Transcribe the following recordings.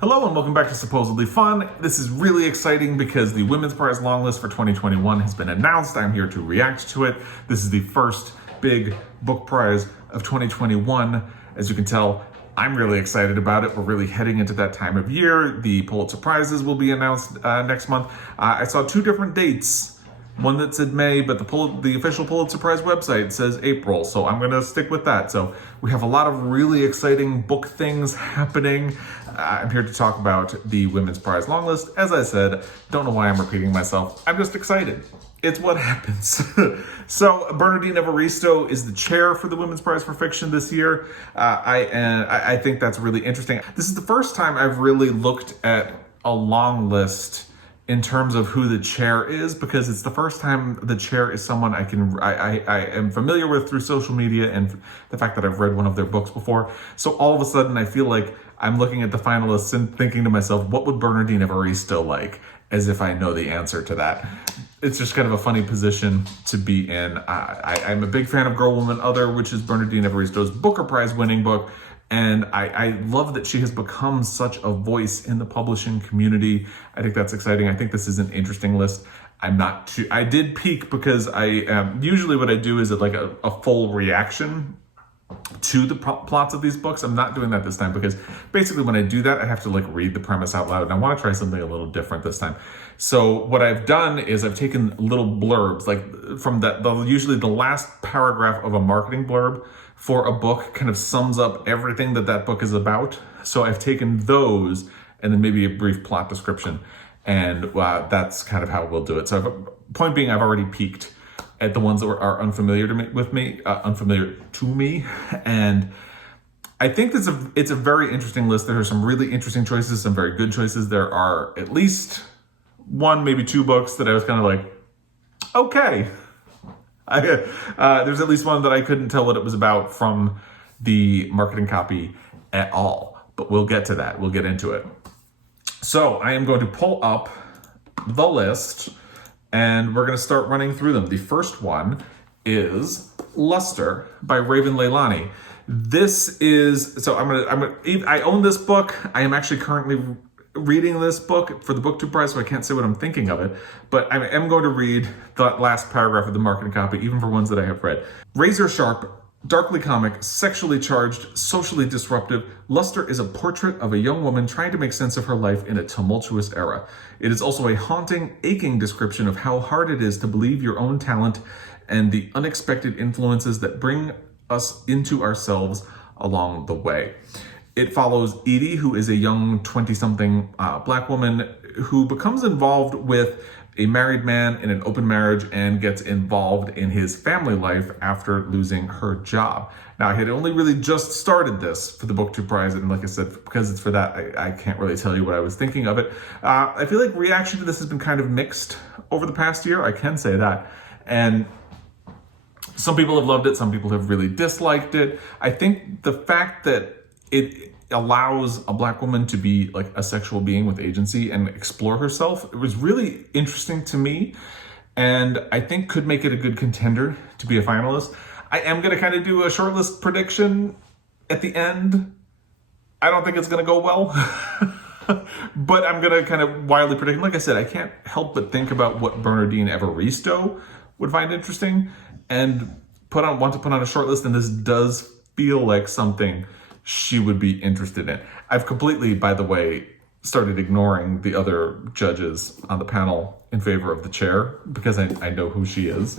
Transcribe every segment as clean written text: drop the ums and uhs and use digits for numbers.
Hello and welcome back to Supposedly Fun. This is really exciting because the Women's Prize Longlist for 2021 has been announced. I'm here to react to it. This is the first big book prize of 2021. As you can tell, I'm really excited about it. We're really heading into that time of year. The Pulitzer Prizes will be announced next month. I saw two different dates. One that said May, but the official Pulitzer Prize website says April, so I'm going to stick with that. So we have a lot of really exciting book things happening. I'm here to talk about the Women's Prize Longlist. As I said, don't know why I'm repeating myself. I'm just excited. It's what happens. So Bernardine Evaristo is the chair for the Women's Prize for Fiction this year. I think that's really interesting. This is the first time I've really looked at a long list in terms of who the chair is, because it's the first time the chair is someone I am familiar with through social media and the fact that I've read one of their books before. So all of a sudden I feel like I'm looking at the finalists and thinking to myself, what would Bernardine Evaristo like? As if I know the answer to that. It's just kind of a funny position to be in. I'm a big fan of Girl, Woman, Other, which is Bernardine Evaristo's Booker Prize winning book. And I love that she has become such a voice in the publishing community. I think that's exciting. I think this is an interesting list. I did peek because usually what I do is like a full reaction to the plots of these books. I'm not doing that this time because basically when I do that, I have to read the premise out loud, and I want to try something a little different this time. So what I've done is I've taken little blurbs, from usually the last paragraph of a marketing blurb for a book kind of sums up everything that book is about. So I've taken those and then maybe a brief plot description, and that's kind of how we'll do it. So point being, I've already peeked at the ones that are unfamiliar to me, and I think it's a very interesting list. There are some really interesting choices, some very good choices. There are at least one, maybe two books that I was kind of like, okay. There's at least one that I couldn't tell what it was about from the marketing copy at all, but we'll get to that. We'll get into it. So I am going to pull up the list and we're going to start running through them. The first one is Luster by Raven Leilani. I own this book. I am actually currently reading this book for the BookTube Prize, so I can't say what I'm thinking of it, but I am going to read the last paragraph of the marketing copy, even for ones that I have read. Razor sharp, darkly comic, sexually charged, socially disruptive, Luster is a portrait of a young woman trying to make sense of her life in a tumultuous era. It is also a haunting, aching description of how hard it is to believe your own talent and the unexpected influences that bring us into ourselves along the way. It follows Edie, who is a young 20-something Black woman who becomes involved with a married man in an open marriage and gets involved in his family life after losing her job. Now, I had only really just started this for the BookTube Prize, and like I said, because it's for that, I can't really tell you what I was thinking of it. I feel like reaction to this has been kind of mixed over the past year, I can say that. And some people have loved it, some people have really disliked it. I think the fact that it allows a Black woman to be a sexual being with agency and explore herself, it was really interesting to me, and I think could make it a good contender to be a finalist. I am going to kind of do a shortlist prediction at the end. I don't think it's going to go well, but I'm going to kind of wildly predict. And like I said, I can't help but think about what Bernardine Evaristo would find interesting and want to put on a shortlist, and this does feel like something she would be interested in. I've completely, by the way, started ignoring the other judges on the panel in favor of the chair because I know who she is.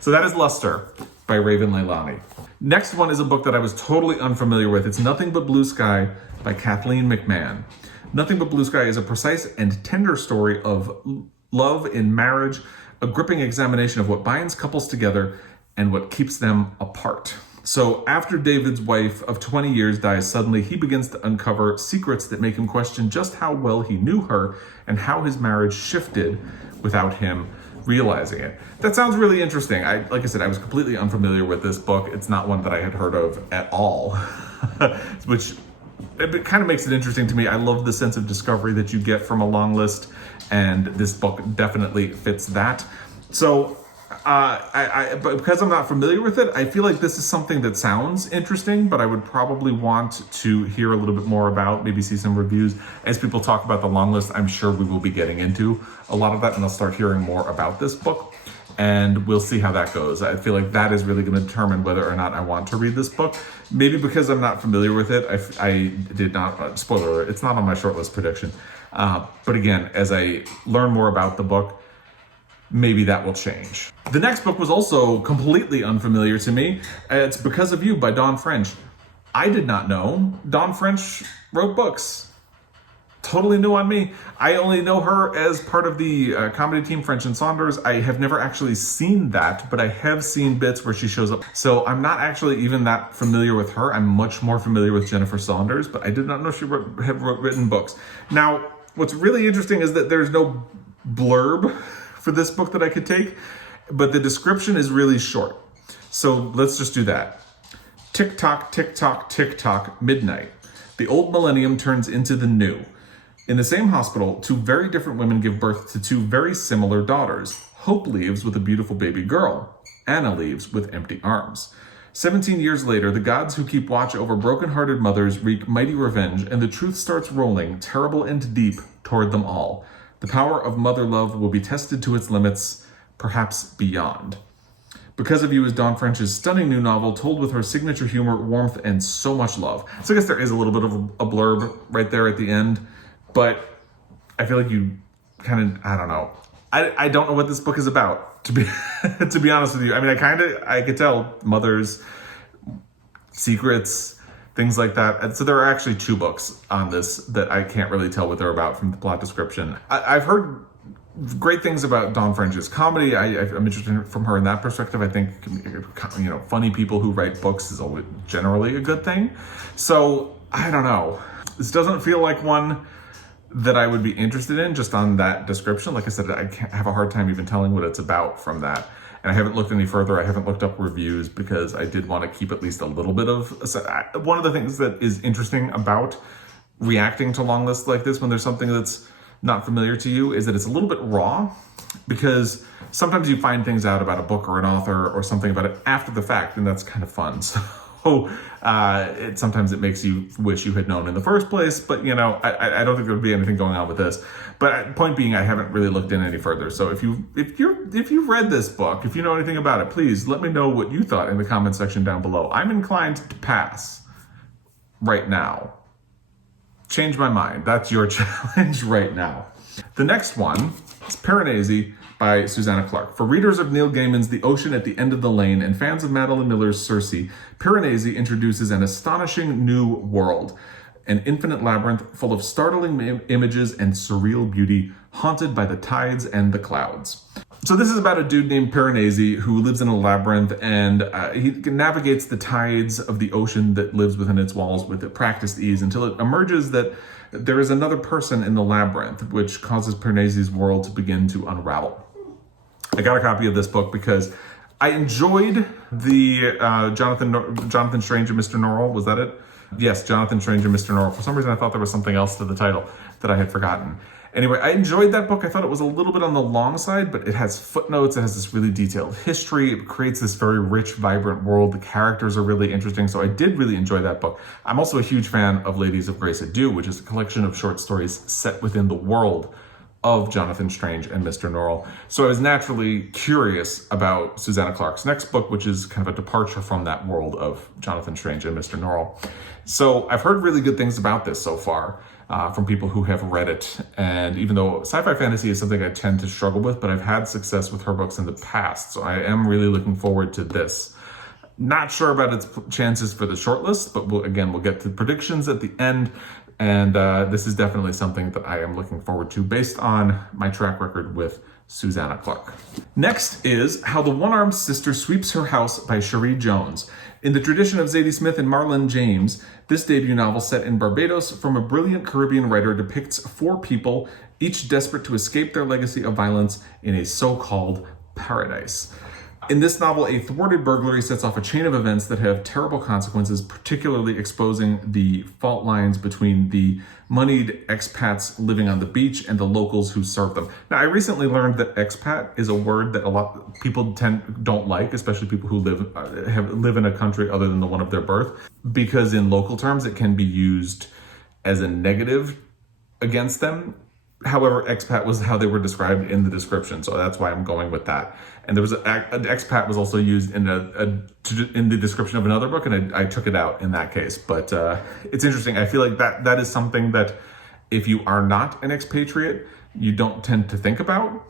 So that is Luster by Raven Leilani. Next one is a book that I was totally unfamiliar with. It's Nothing But Blue Sky by Kathleen MacMahon. Nothing But Blue Sky is a precise and tender story of love in marriage, a gripping examination of what binds couples together and what keeps them apart. So after David's wife of 20 years dies suddenly, he begins to uncover secrets that make him question just how well he knew her and how his marriage shifted without him realizing it. That sounds really interesting. Like I said, I was completely unfamiliar with this book. It's not one that I had heard of at all, which it kind of makes it interesting to me. I love the sense of discovery that you get from a long list, and this book definitely fits that. So But because I'm not familiar with it, I feel like this is something that sounds interesting, but I would probably want to hear a little bit more about, maybe see some reviews. As people talk about the long list, I'm sure we will be getting into a lot of that, and I'll start hearing more about this book, and we'll see how that goes. I feel like that is really going to determine whether or not I want to read this book. Maybe because I'm not familiar with it, I did not, spoiler alert, it's not on my shortlist prediction. But again, as I learn more about the book, maybe that will change. The next book was also completely unfamiliar to me. It's Because of You by Dawn French. I did not know Dawn French wrote books. Totally new on me. I only know her as part of the comedy team French and Saunders. I have never actually seen that, but I have seen bits where she shows up. So I'm not actually even that familiar with her. I'm much more familiar with Jennifer Saunders, but I did not know she had written books. Now, what's really interesting is that there's no blurb for this book that I could take, but the description is really short. So let's just do that. Tick tock, tick tock, tick tock, midnight. The old millennium turns into the new. In the same hospital, two very different women give birth to two very similar daughters. Hope leaves with a beautiful baby girl. Anna leaves with empty arms. 17 years later, the gods who keep watch over broken-hearted mothers wreak mighty revenge, and the truth starts rolling, terrible and deep, toward them all. The power of mother love will be tested to its limits, perhaps beyond. Because of You is Dawn French's stunning new novel, told with her signature humor, warmth, and so much love. So I guess there is a little bit of a blurb right there at the end, but I feel like you kind of, I don't know. I don't know what this book is about, to be to be honest with you. I mean, I could tell mothers, secrets, things like that. And so there are actually two books on this that I can't really tell what they're about from the plot description. I've heard great things about Dawn French's comedy. I'm interested from her in that perspective. I think, funny people who write books is always generally a good thing. So I don't know. This doesn't feel like one that I would be interested in just on that description. Like I said, I have a hard time even telling what it's about from that. And I haven't looked any further. I haven't looked up reviews because I did want to keep at least a little bit of... One of the things that is interesting about reacting to long lists like this when there's something that's not familiar to you is that it's a little bit raw, because sometimes you find things out about a book or an author or something about it after the fact, and that's kind of fun. So sometimes it makes you wish you had known in the first place, but I don't think there would be anything going on with this. But point being, I haven't really looked in any further. So if you've read this book, if you know anything about it, please let me know what you thought in the comment section down below. I'm inclined to pass right now. Change my mind. That's your challenge right now. The next one is Piranesi by Susanna Clarke. For readers of Neil Gaiman's The Ocean at the End of the Lane and fans of Madeline Miller's Circe, Piranesi introduces an astonishing new world, an infinite labyrinth full of startling images and surreal beauty, haunted by the tides and the clouds. So this is about a dude named Piranesi who lives in a labyrinth, and he navigates the tides of the ocean that lives within its walls with practiced ease until it emerges that there is another person in the labyrinth, which causes Piranesi's world to begin to unravel. I got a copy of this book because I enjoyed the Jonathan Strange and Mr. Norrell. Was that it? Yes, Jonathan Strange and Mr. Norrell. For some reason, I thought there was something else to the title that I had forgotten. Anyway, I enjoyed that book. I thought it was a little bit on the long side, but it has footnotes. It has this really detailed history. It creates this very rich, vibrant world. The characters are really interesting. So I did really enjoy that book. I'm also a huge fan of Ladies of Grace Adieu, which is a collection of short stories set within the world of Jonathan Strange and Mr. Norrell. So I was naturally curious about Susanna Clarke's next book, which is kind of a departure from that world of Jonathan Strange and Mr. Norrell. So I've heard really good things about this so far from people who have read it. And even though sci-fi fantasy is something I tend to struggle with, but I've had success with her books in the past. So I am really looking forward to this. Not sure about its chances for the shortlist, but we'll get to predictions at the end. And this is definitely something that I am looking forward to based on my track record with Susanna Clarke. Next is How the One-Armed Sister Sweeps Her House by Cherie Jones. In the tradition of Zadie Smith and Marlon James, this debut novel set in Barbados from a brilliant Caribbean writer depicts four people, each desperate to escape their legacy of violence in a so-called paradise. In this novel, a thwarted burglary sets off a chain of events that have terrible consequences, particularly exposing the fault lines between the moneyed expats living on the beach and the locals who serve them. Now, I recently learned that expat is a word that a lot of people don't like, especially people who live in a country other than the one of their birth, because in local terms it can be used as a negative against them. However, expat was how they were described in the description, so that's why I'm going with that. And there was an expat was also used in the description of another book, and I took it out in that case. But it's interesting. I feel like that is something that if you are not an expatriate, you don't tend to think about.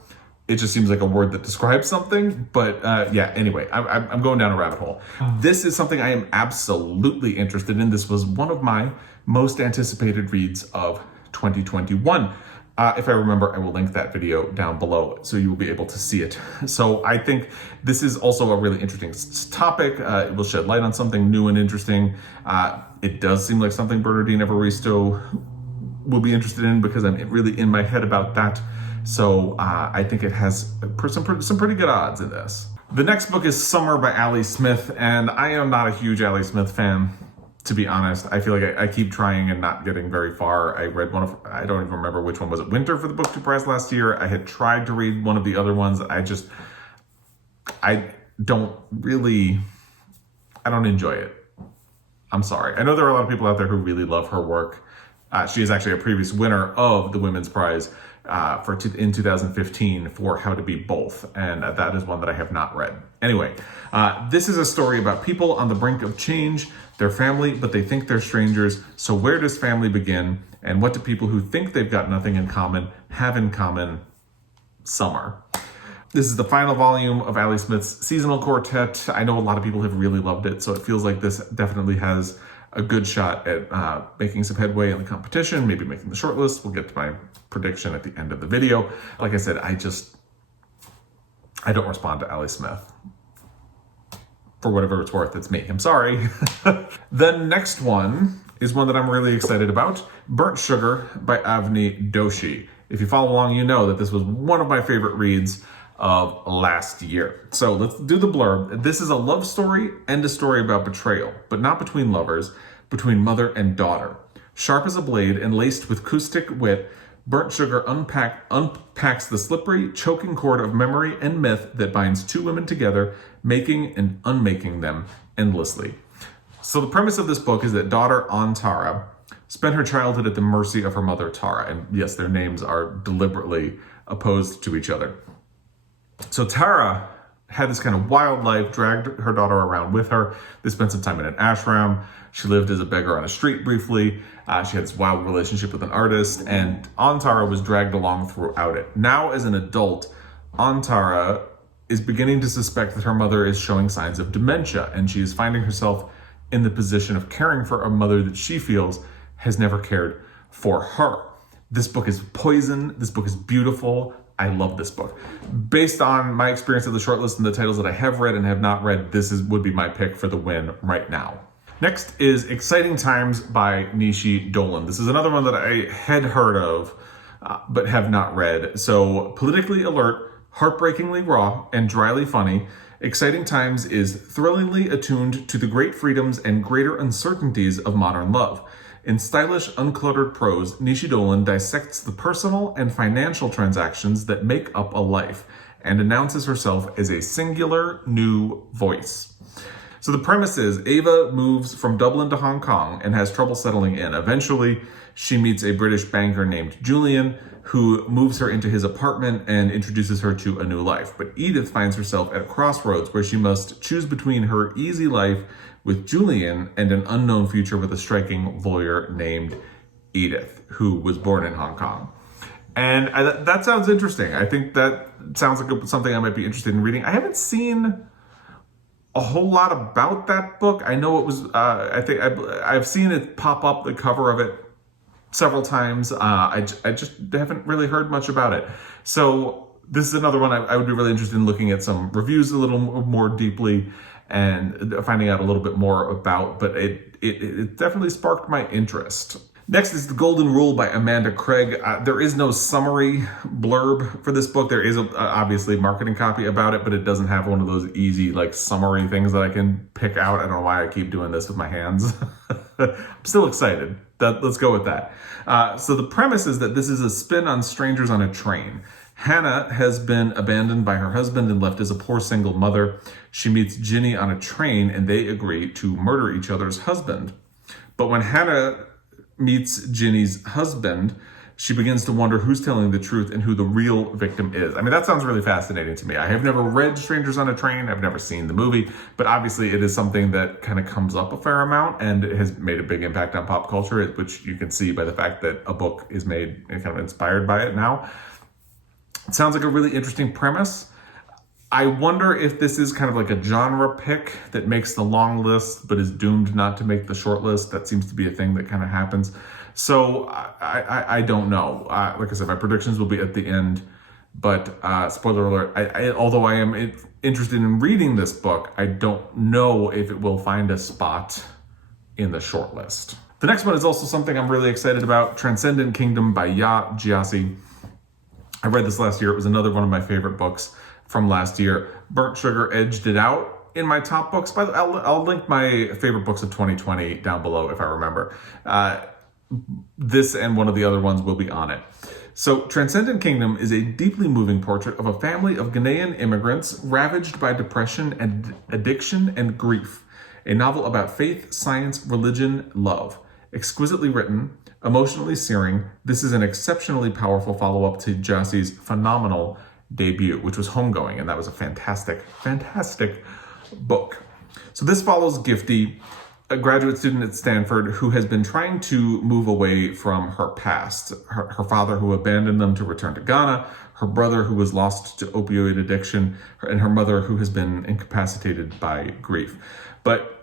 It just seems like a word that describes something. But yeah, anyway, I'm going down a rabbit hole. This is something I am absolutely interested in. This was one of my most anticipated reads of 2021. If I remember, I will link that video down below so you will be able to see it. So I think this is also a really interesting topic. It will shed light on something new and interesting. It does seem like something Bernardine Evaristo will be interested in because I'm really in my head about that. So I think it has some pretty good odds in this. The next book is Summer by Ali Smith, and I am not a huge Ali Smith fan. To be honest, I feel like I keep trying and not getting very far. I read I don't even remember which one was it, Winter for the Booktube Prize last year. I had tried to read one of the other ones. I don't enjoy it. I'm sorry. I know there are a lot of people out there who really love her work. She is actually a previous winner of the Women's Prize in 2015 for How to Be Both, and that is one that I have not read. Anyway, this is a story about people on the brink of change. They're family, but they think they're strangers. So where does family begin? And what do people who think they've got nothing in common have in common? Summer. This is the final volume of Ali Smith's seasonal quartet. I know a lot of people have really loved it, so it feels like this definitely has a good shot at making some headway in the competition, maybe making the shortlist. We'll get to my prediction at the end of the video. Like I said, I don't respond to Ali Smith. For whatever it's worth, it's me. I'm sorry. The next one is one that I'm really excited about. Burnt Sugar by Avni Doshi. If you follow along, you know that this was one of my favorite reads of last year. So let's do the blurb. This is a love story and a story about betrayal, but not between lovers, between mother and daughter. Sharp as a blade and laced with caustic wit, Burnt Sugar unpacks the slippery, choking cord of memory and myth that binds two women together, making and unmaking them endlessly. So the premise of this book is that daughter Antara spent her childhood at the mercy of her mother Tara. And yes, their names are deliberately opposed to each other. So Tara had this kind of wild life, dragged her daughter around with her. They spent some time in an ashram. She lived as a beggar on a street briefly. She had this wild relationship with an artist, and Antara was dragged along throughout it. Now, as an adult, Antara is beginning to suspect that her mother is showing signs of dementia, and she is finding herself in the position of caring for a mother that she feels has never cared for her. This book is poison. This book is beautiful. I love this book. Based on my experience of the shortlist and the titles that I have read and have not read, would be my pick for the win right now. Next is Exciting Times by Nishi Dolan. This is another one that I had heard of, but have not read. So politically alert, heartbreakingly raw, and dryly funny, Exciting Times is thrillingly attuned to the great freedoms and greater uncertainties of modern love. In stylish, uncluttered prose, Nishi Dolan dissects the personal and financial transactions that make up a life and announces herself as a singular new voice. So the premise is Ava moves from Dublin to Hong Kong and has trouble settling in. Eventually, she meets a British banker named Julian who moves her into his apartment and introduces her to a new life. But Edith finds herself at a crossroads where she must choose between her easy life with Julian and an unknown future with a striking lawyer named Edith, who was born in Hong Kong. And that sounds interesting. I think that sounds like something I might be interested in reading. I haven't seen a whole lot about that book. I know it was, I've seen it pop up, the cover of it, several times. I just haven't really heard much about it. So this is another one I would be really interested in looking at some reviews a little more deeply and finding out a little bit more about, but it definitely sparked my interest. Next is The Golden Rule by Amanda Craig. There is no summary blurb for this book. There is obviously marketing copy about it, but it doesn't have one of those easy like summary things that I can pick out. I don't know why I keep doing this with my hands. I'm still excited. Let's go with that. So the premise is that this is a spin on Strangers on a Train. Hannah has been abandoned by her husband and left as a poor single mother. She meets Ginny on a train and they agree to murder each other's husband. But when Hannah meets Ginny's husband, she begins to wonder who's telling the truth and who the real victim is. I mean, that sounds really fascinating to me. I have never read Strangers on a Train. I've never seen the movie, but obviously it is something that kind of comes up a fair amount and it has made a big impact on pop culture, which you can see by the fact that a book is made and kind of inspired by it now. It sounds like a really interesting premise. I wonder if this is kind of like a genre pick that makes the long list, but is doomed not to make the short list. That seems to be a thing that kind of happens. So I don't know. Like I said, my predictions will be at the end, but spoiler alert, although I am interested in reading this book, I don't know if it will find a spot in the short list. The next one is also something I'm really excited about, Transcendent Kingdom by Gyasi. I read this last year. It was another one of my favorite books from last year. Burnt Sugar edged it out in my top books. By the way, I'll link my favorite books of 2020 down below if I remember. This and one of the other ones will be on it. So Transcendent Kingdom is a deeply moving portrait of a family of Ghanaian immigrants ravaged by depression and addiction and grief. A novel about faith, science, religion, love. Exquisitely written, emotionally searing, this is an exceptionally powerful follow-up to Gyasi's phenomenal debut, which was Homegoing, and that was a fantastic, fantastic book. So this follows Gifty, a graduate student at Stanford who has been trying to move away from her past. Her father who abandoned them to return to Ghana, her brother who was lost to opioid addiction, and her mother who has been incapacitated by grief. But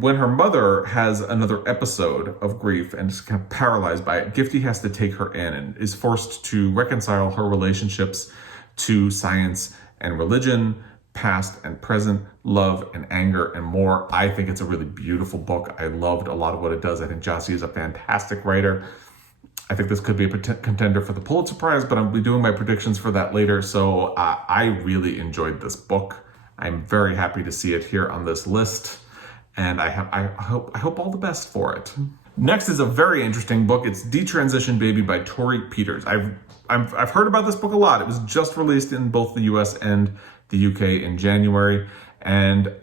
when her mother has another episode of grief and is kind of paralyzed by it, Gifty has to take her in and is forced to reconcile her relationships to science and religion, past and present, love and anger and more. I think it's a really beautiful book. I loved a lot of what it does. I think Gyasi is a fantastic writer. I think this could be a contender for the Pulitzer Prize, but I'll be doing my predictions for that later. So I really enjoyed this book. I'm very happy to see it here on this list, and I hope all the best for it. Next is a very interesting book. It's Detransition Baby by Torrey Peters. I've heard about this book a lot. It was just released in both the US and the UK in January, and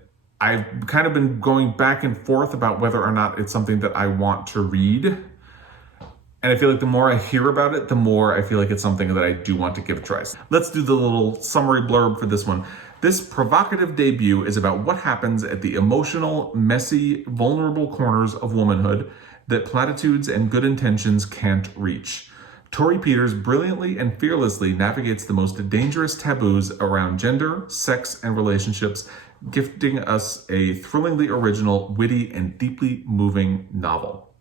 I've kind of been going back and forth about whether or not it's something that I want to read. And I feel like the more I hear about it, the more I feel like it's something that I do want to give a try. Let's do the little summary blurb for this one. This provocative debut is about what happens at the emotional, messy, vulnerable corners of womanhood that platitudes and good intentions can't reach. Torrey Peters brilliantly and fearlessly navigates the most dangerous taboos around gender, sex, and relationships, gifting us a thrillingly original, witty, and deeply moving novel.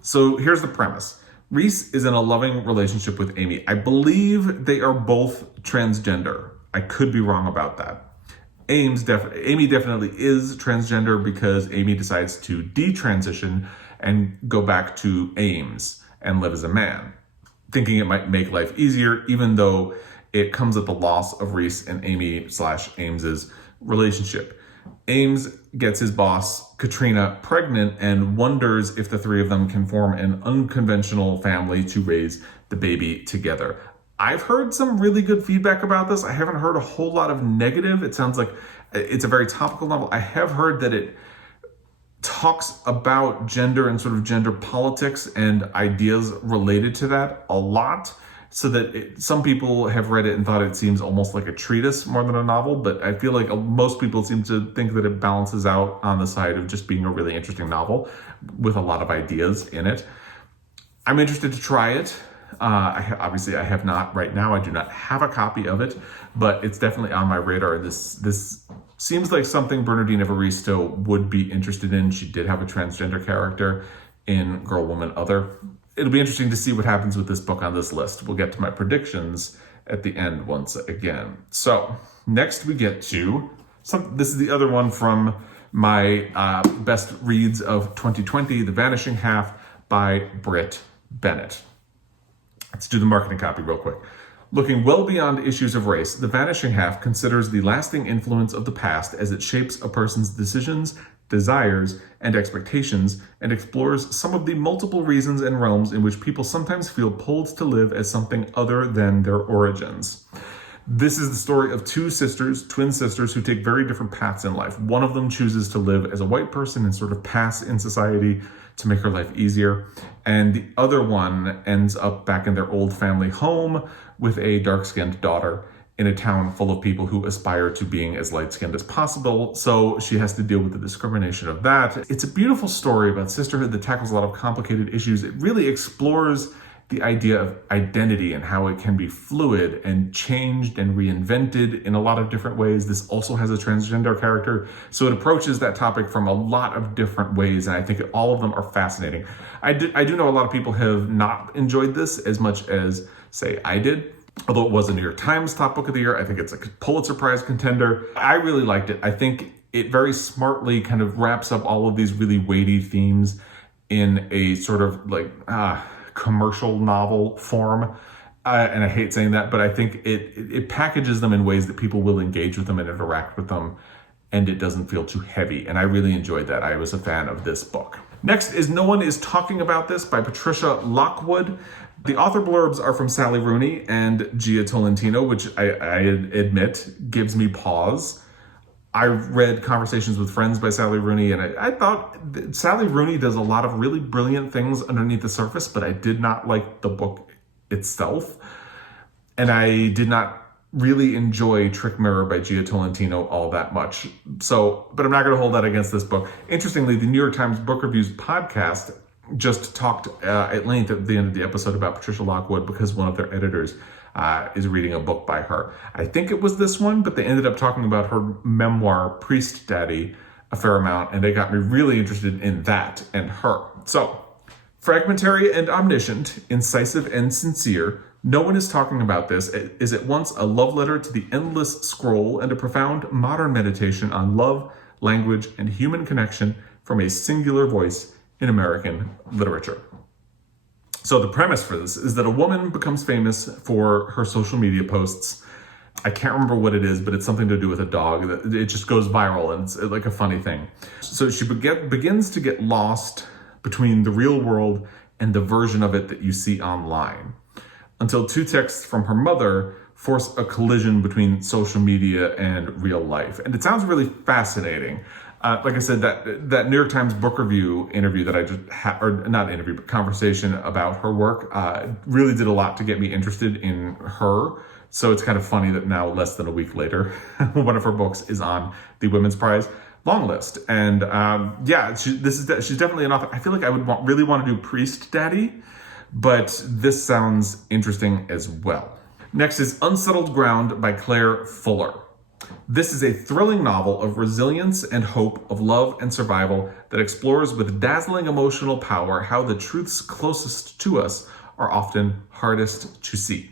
So here's the premise. Reese is in a loving relationship with Amy. I believe they are both transgender. I could be wrong about that. Amy definitely is transgender because Amy decides to detransition and go back to Ames and live as a man, thinking it might make life easier, even though it comes at the loss of Reese and Amy/Ames's relationship. Ames gets his boss, Katrina, pregnant and wonders if the three of them can form an unconventional family to raise the baby together. I've heard some really good feedback about this. I haven't heard a whole lot of negative. It sounds like it's a very topical novel. I have heard that it talks about gender and sort of gender politics and ideas related to that a lot, so that some people have read it and thought it seems almost like a treatise more than a novel, but I feel like most people seem to think that it balances out on the side of just being a really interesting novel with a lot of ideas in it. I'm interested to try it. Obviously, I have not right now. I do not have a copy of it, but it's definitely on my radar. This seems like something Bernardine Evaristo would be interested in. She did have a transgender character in Girl, Woman, Other. It'll be interesting to see what happens with this book on this list. We'll get to my predictions at the end once again. So next we get to this is the other one from my best reads of 2020, The Vanishing Half by Brit, Bennett. Let's do the marketing copy real quick. Looking well beyond issues of race, The Vanishing Half considers the lasting influence of the past as it shapes a person's decisions, desires, and expectations, and explores some of the multiple reasons and realms in which people sometimes feel pulled to live as something other than their origins. This is the story of two sisters, twin sisters, who take very different paths in life. One of them chooses to live as a white person and sort of pass in society to make her life easier. And the other one ends up back in their old family home with a dark-skinned daughter in a town full of people who aspire to being as light-skinned as possible. So she has to deal with the discrimination of that. It's a beautiful story about sisterhood that tackles a lot of complicated issues. It really explores the idea of identity and how it can be fluid and changed and reinvented in a lot of different ways. This also has a transgender character, so it approaches that topic from a lot of different ways, and I think all of them are fascinating. I do know a lot of people have not enjoyed this as much as, say, I did. Although it was a New York Times top book of the year, I think it's a Pulitzer Prize contender. I really liked it. I think it very smartly kind of wraps up all of these really weighty themes in a sort of like commercial novel form. And I hate saying that, but I think it packages them in ways that people will engage with them and interact with them, and it doesn't feel too heavy. And I really enjoyed that. I was a fan of this book. Next is No One Is Talking About This by Patricia Lockwood. The author blurbs are from Sally Rooney and Gia Tolentino, which I admit gives me pause. I read Conversations with Friends by Sally Rooney, and I thought Sally Rooney does a lot of really brilliant things underneath the surface, but I did not like the book itself. And I did not really enjoy Trick Mirror by Gia Tolentino all that much. But I'm not going to hold that against this book. Interestingly, the New York Times Book Reviews podcast just talked at length at the end of the episode about Patricia Lockwood because one of their editors is reading a book by her. I think it was this one, but they ended up talking about her memoir, Priest Daddy, a fair amount, and they got me really interested in that and her. So, fragmentary and omniscient, incisive and sincere, No One Is Talking About This is at once a love letter to the endless scroll and a profound modern meditation on love, language, and human connection from a singular voice in American literature. So the premise for this is that a woman becomes famous for her social media posts. I can't remember what it is, but it's something to do with a dog. It just goes viral, and it's like a funny thing. So she begins to get lost between the real world and the version of it that you see online, until two texts from her mother force a collision between social media and real life. And it sounds really fascinating. Like I said, that New York Times book review interview that I just had, or not interview, but conversation about her work, really did a lot to get me interested in her. So it's kind of funny that now, less than a week later, one of her books is on the Women's Prize Longlist. And she's definitely an author. I feel like I would really want to do Priest Daddy, but this sounds interesting as well. Next is Unsettled Ground by Clare Fuller. This is a thrilling novel of resilience and hope, of love and survival that explores with dazzling emotional power how the truths closest to us are often hardest to see.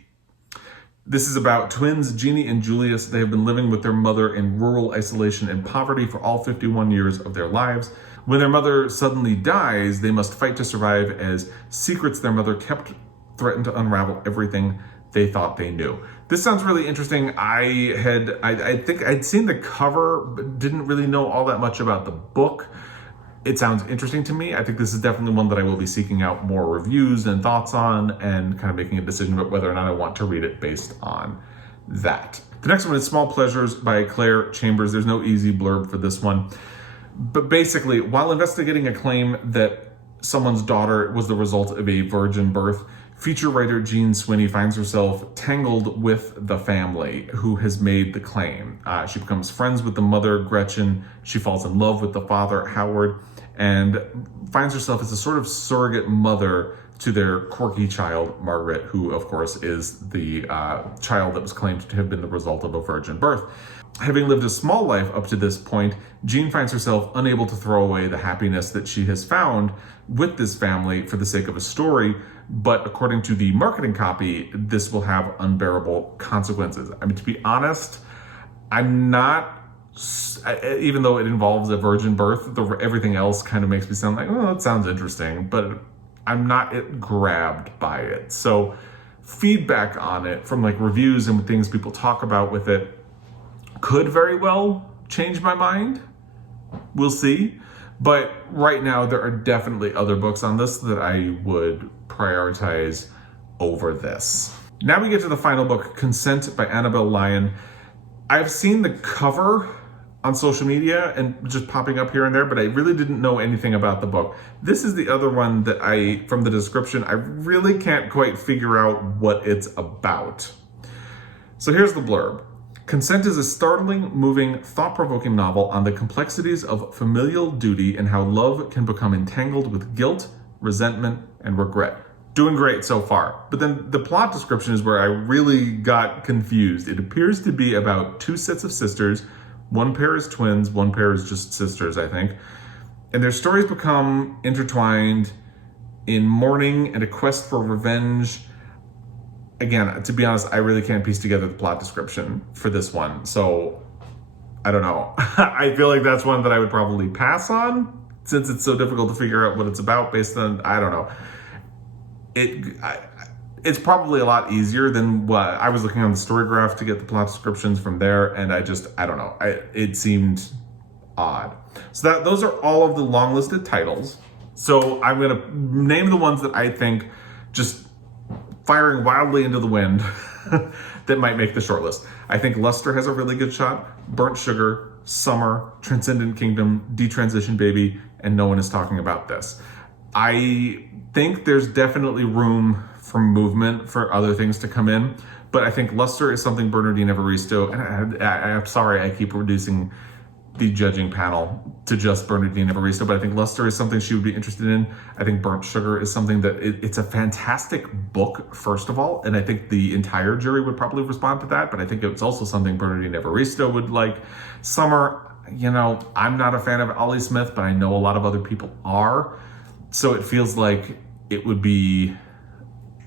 This is about twins Jeannie and Julius. They have been living with their mother in rural isolation and poverty for all 51 years of their lives. When their mother suddenly dies, they must fight to survive as secrets their mother kept threaten to unravel everything they thought they knew. This sounds really interesting. I think I'd seen the cover, but didn't really know all that much about the book. It sounds interesting to me. I think this is definitely one that I will be seeking out more reviews and thoughts on, and kind of making a decision about whether or not I want to read it based on that. The next one is Small Pleasures by Claire Chambers. There's no easy blurb for this one. But basically, while investigating a claim that someone's daughter was the result of a virgin birth, feature writer Jean Swinney finds herself tangled with the family who has made the claim. She becomes friends with the mother, Gretchen. She falls in love with the father, Howard, and finds herself as a sort of surrogate mother to their quirky child, Margaret, who, of course, is the child that was claimed to have been the result of a virgin birth. Having lived a small life up to this point, Jean finds herself unable to throw away the happiness that she has found with this family for the sake of a story, but according to the marketing copy, this will have unbearable consequences. I mean, to be honest, I'm not, even though it involves a virgin birth, everything else kind of makes me sound like, oh, that sounds interesting, but I'm not grabbed by it. So feedback on it from like reviews and things people talk about with it could very well change my mind. We'll see. But right now there are definitely other books on this that I would prioritize over this. Now we get to the final book, Consent by Annabel, Lyon. I've seen the cover on social media and just popping up here and there, but I really didn't know anything about the book. This is the other one that from the description, I really can't quite figure out what it's about. So here's the blurb. Consent is a startling, moving, thought-provoking novel on the complexities of familial duty and how love can become entangled with guilt, resentment, and regret. Doing great so far. But then the plot description is where I really got confused. It appears to be about two sets of sisters. One pair is twins, one pair is just sisters, I think. And their stories become intertwined in mourning and a quest for revenge. Again, to be honest, I really can't piece together the plot description for this one. So, I don't know. I feel like that's one that I would probably pass on since it's so difficult to figure out what it's about based on, I don't know. It's probably a lot easier than what I was looking on the story graph to get the plot descriptions from there, and I don't know. It seemed odd. So those are all of the long-listed titles. So I'm going to name the ones that I think just firing wildly into the wind that might make the shortlist. I think Luster has a really good shot. Burnt Sugar, Summer, Transcendent Kingdom, Detransition Baby, and No One Is Talking About This. I think there's definitely room for movement for other things to come in, but I think Luster is something Bernardine Evaristo, and I'm sorry I keep reducing the judging panel to just Bernardine Evaristo, but I think Luster is something she would be interested in. I think Burnt Sugar is something that it's a fantastic book, first of all, and I think the entire jury would probably respond to that, but I think it's also something Bernardine Evaristo would like. Summer, I'm not a fan of Ollie Smith, but I know a lot of other people are, so it feels like it would be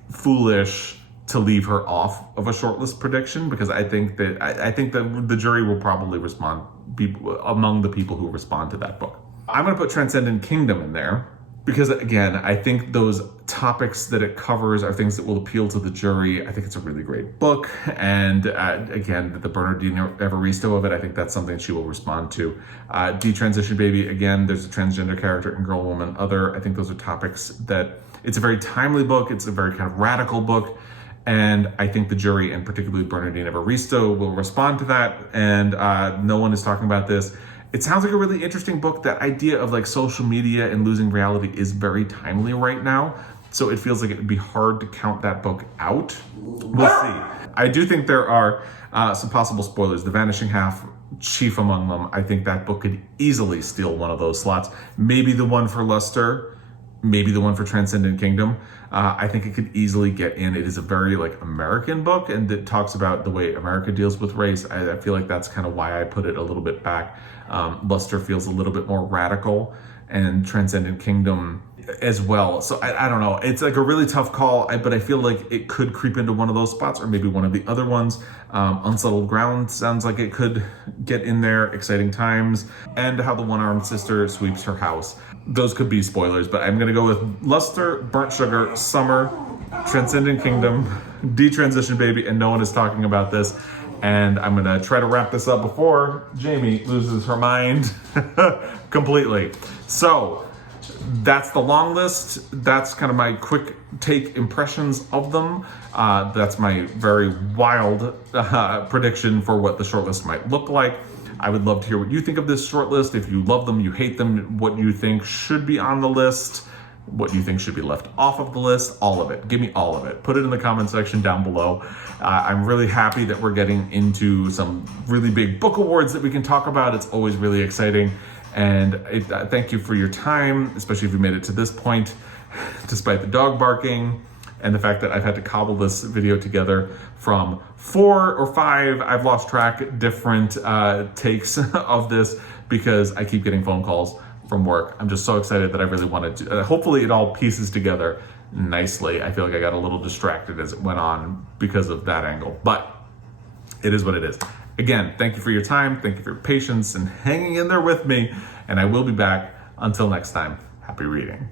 foolish to leave her off of a shortlist prediction, because I think that the jury will probably respond among the people who respond to that book. I'm going to put Transcendent Kingdom in there because, again, I think those topics that it covers are things that will appeal to the jury. I think it's a really great book, and again, the Bernardine Evaristo of it, I think that's something she will respond to. Detransition Baby, again, there's a transgender character in Girl, Woman, Other. I think those are topics that it's a very timely book. It's a very kind of radical book. And I think the jury, and particularly Bernardine Evaristo, will respond to that. And No One Is Talking About This. It sounds like a really interesting book. That idea of like social media and losing reality is very timely right now. So it feels like it would be hard to count that book out. We'll see. I do think there are some possible spoilers. The Vanishing Half, chief among them. I think that book could easily steal one of those slots. Maybe the one for Luster. Maybe the one for Transcendent Kingdom. I think it could easily get in. It is a very American book, and it talks about the way America deals with race. I feel like that's kind of why I put it a little bit back. Luster feels a little bit more radical, and Transcendent Kingdom as well. So I don't know. It's like a really tough call, but I feel like it could creep into one of those spots, or maybe one of the other ones. Unsettled Ground sounds like it could get in there. Exciting Times, and How the One-Armed Sister Sweeps Her House. Those could be spoilers, but I'm going to go with Luster, Burnt Sugar, Summer, Transcendent Kingdom, Detransition Baby, and No One Is Talking About This. And I'm going to try to wrap this up before Jamie loses her mind completely. So that's the long list. That's kind of my quick take impressions of them. That's my very wild prediction for what the shortlist might look like. I would love to hear what you think of this shortlist. If you love them, you hate them, what you think should be on the list, what you think should be left off of the list, all of it. Give me all of it. Put it in the comment section down below. I'm really happy that we're getting into some really big book awards that we can talk about. It's always really exciting. And thank you for your time, especially if you made it to this point, despite the dog barking and the fact that I've had to cobble this video together from 4 or 5, I've lost track, different takes of this because I keep getting phone calls from work. I'm just so excited that I really wanted to, hopefully it all pieces together nicely. I feel like I got a little distracted as it went on because of that angle, but it is what it is. Again, thank you for your time. Thank you for your patience and hanging in there with me. And I will be back. Until next time, happy reading.